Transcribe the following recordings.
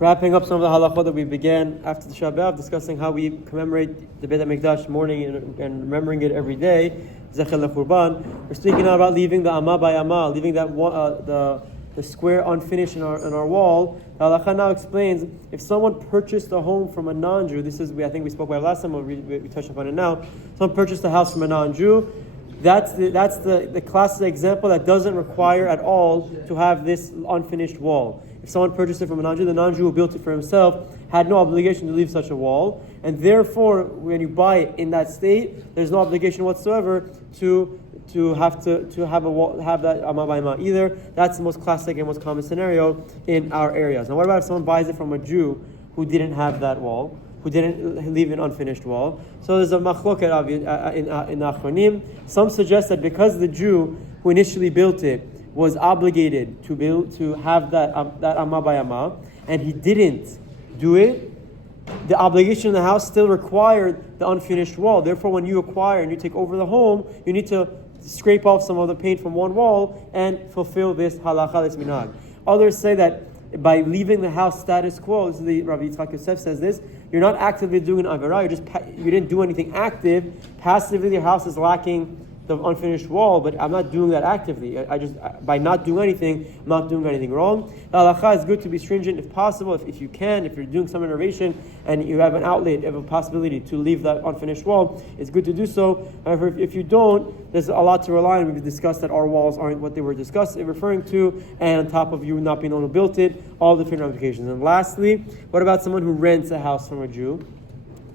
Wrapping up some of the halachot that we began after the Shabbat, discussing how we commemorate the Beit Hamikdash morning and remembering it every day. Zecher LeChurban. We're speaking now about leaving the amma by amma, leaving that the square unfinished in our wall. The halakha now explains if someone purchased a home from a non-Jew. This is I think we spoke about it last time. We touched upon it now. Someone purchased a house from a non-Jew. That's the classic example that doesn't require at all to have this unfinished wall. If someone purchased it from a non-Jew, the non-Jew who built it for himself had no obligation to leave such a wall, and therefore, when you buy it in that state, there's no obligation whatsoever to have that amma by amma either. That's the most classic and most common scenario in our areas. Now, what about if someone buys it from a Jew who didn't have that wall, who didn't leave an unfinished wall? So there's a machloket in Achronim. Some suggest that because the Jew who initially built it was obligated to have that amma by amma, and he didn't do it, the obligation in the house still required the unfinished wall. Therefore, when you acquire and you take over the home, you need to scrape off some of the paint from one wall and fulfill this halacha, this minhag. Others say that by leaving the house status quo, this is the Rabbi Yitzchak Yosef says this, you're not actively doing an avirah, you didn't do anything active. Passively, your house is lacking the unfinished wall, but I'm not doing that actively. By not doing anything, I'm not doing anything wrong. The halakha is good to be stringent if possible, if you can, if you're doing some renovation and you have an outlet, you have a possibility to leave that unfinished wall, it's good to do so. However, if you don't, there's a lot to rely on. We've discussed that our walls aren't what they were referring to, and on top of you not being the one who built it, all different ramifications. And lastly, what about someone who rents a house from a Jew?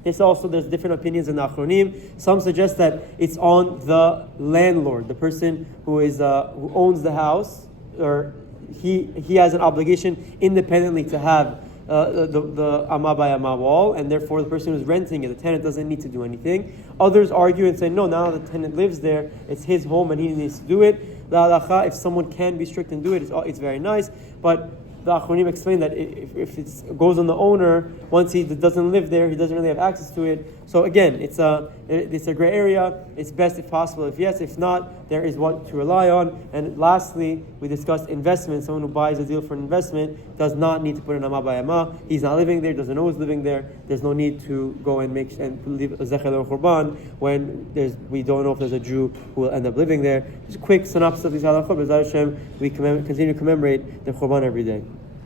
There's different opinions in the Achronim. Some suggest that it's on the landlord, the person who owns the house, or he has an obligation independently to have the amma by amma wall, and therefore the person who's renting it, the tenant, doesn't need to do anything. Others argue and say, no, now the tenant lives there, it's his home and he needs to do it. The halacha, if someone can be strict and do it, it's very nice, but the Achronim explain that if it goes on the owner, once he doesn't live there, he doesn't really have access to it. So again, it's a gray area. It's best if possible. If yes, if not, there is what to rely on. And lastly, we discussed investment. Someone who buys a deal for an investment does not need to put an amma by amma. He's not living there, doesn't know who's living there. There's no need to go and leave a Zecher LeChurban when we don't know if there's a Jew who will end up living there. Just a quick synopsis of these halachot. B'ezras Hashem, we continue to commemorate the Churban every day.